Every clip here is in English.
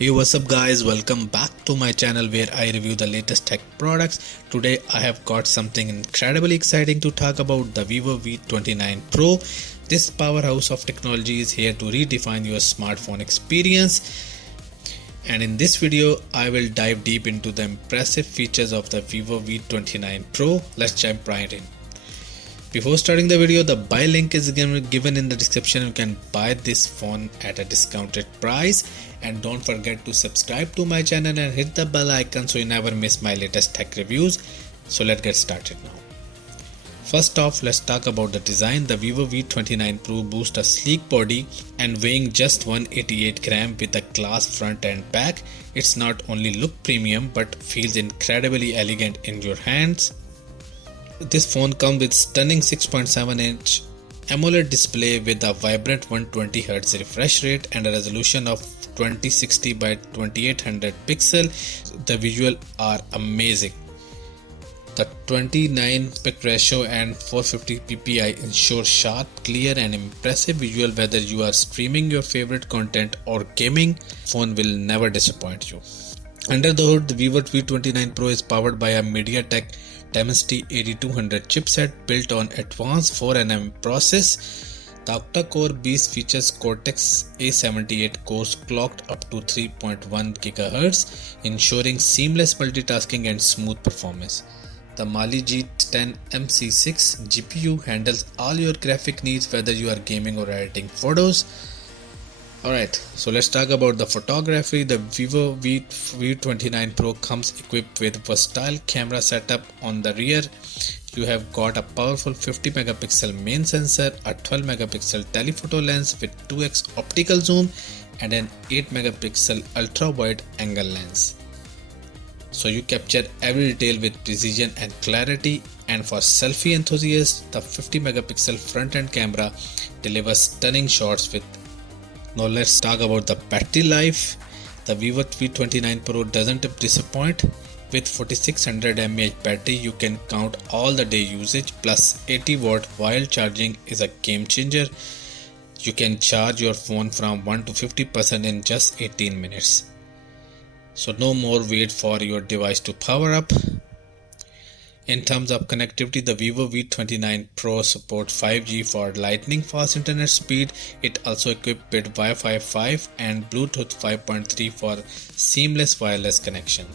Hey, what's up guys, welcome back to my channel where I review the latest tech products. Today I have got something incredibly exciting to talk about, the Vivo V29 Pro. This powerhouse of technology is here to redefine your smartphone experience. And in this video I will dive deep into the impressive features of the Vivo V29 Pro. Let's jump right in. Before starting the video, the buy link is given in the description. You can buy this phone at a discounted price, and don't forget to subscribe to my channel and hit the bell icon so you never miss my latest tech reviews. So let's get started now. First off, let's talk about the design. The Vivo V29 Pro boasts a sleek body and weighing just 188 grams with a glass front and back. It's not only look premium but feels incredibly elegant in your hands. This phone comes with stunning 6.7-inch Amoled display with a vibrant 120Hz refresh rate and a resolution of 2060 by 2800 pixel. The visuals are amazing. The 29 aspect ratio and 450 ppi ensure sharp, clear and impressive visual. Whether you are streaming your favorite content or gaming, phone will never disappoint you. Under the hood, the Vivo V29 Pro is powered by a MediaTek Dimensity 8200 chipset built on advanced 4nm process. The octa-core beast features Cortex A78 cores clocked up to 3.1 GHz, ensuring seamless multitasking and smooth performance. The Mali G10 MC6 GPU handles all your graphic needs, whether you are gaming or editing photos. Alright, so let's talk about the photography. The Vivo V29 Pro comes equipped with versatile camera setup. On the rear, you have got a powerful 50 megapixel main sensor, a 12 megapixel telephoto lens with 2x optical zoom, and an 8 megapixel ultra wide angle lens. So you capture every detail with precision and clarity. And for selfie enthusiasts, the 50 megapixel front end camera delivers stunning shots with. Now let's talk about the battery life. The Vivo V29 Pro doesn't disappoint. With 4600 mAh battery, you can count all the day usage. Plus 80 watt while charging is a game changer. You can charge your phone from 1 to 50% in just 18 minutes. So no more wait for your device to power up. In terms of connectivity, the Vivo V29 Pro supports 5G for lightning fast internet speed. It also equipped with Wi-Fi 5 and Bluetooth 5.3 for seamless wireless connection.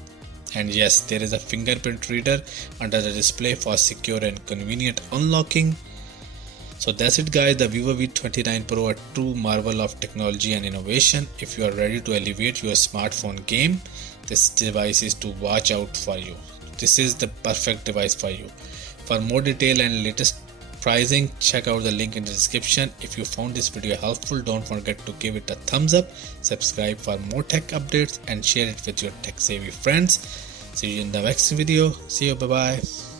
And yes, there is a fingerprint reader under the display for secure and convenient unlocking. So that's it guys, the Vivo V29 Pro, a true marvel of technology and innovation. If you are ready to elevate your smartphone game, this device is to watch out for you. This is the perfect device for you. For more detail and latest pricing, check out the link in the description. If you found this video helpful, don't forget to give it a thumbs up, subscribe for more tech updates and share it with your tech savvy friends. See you in the next video. See you, bye bye.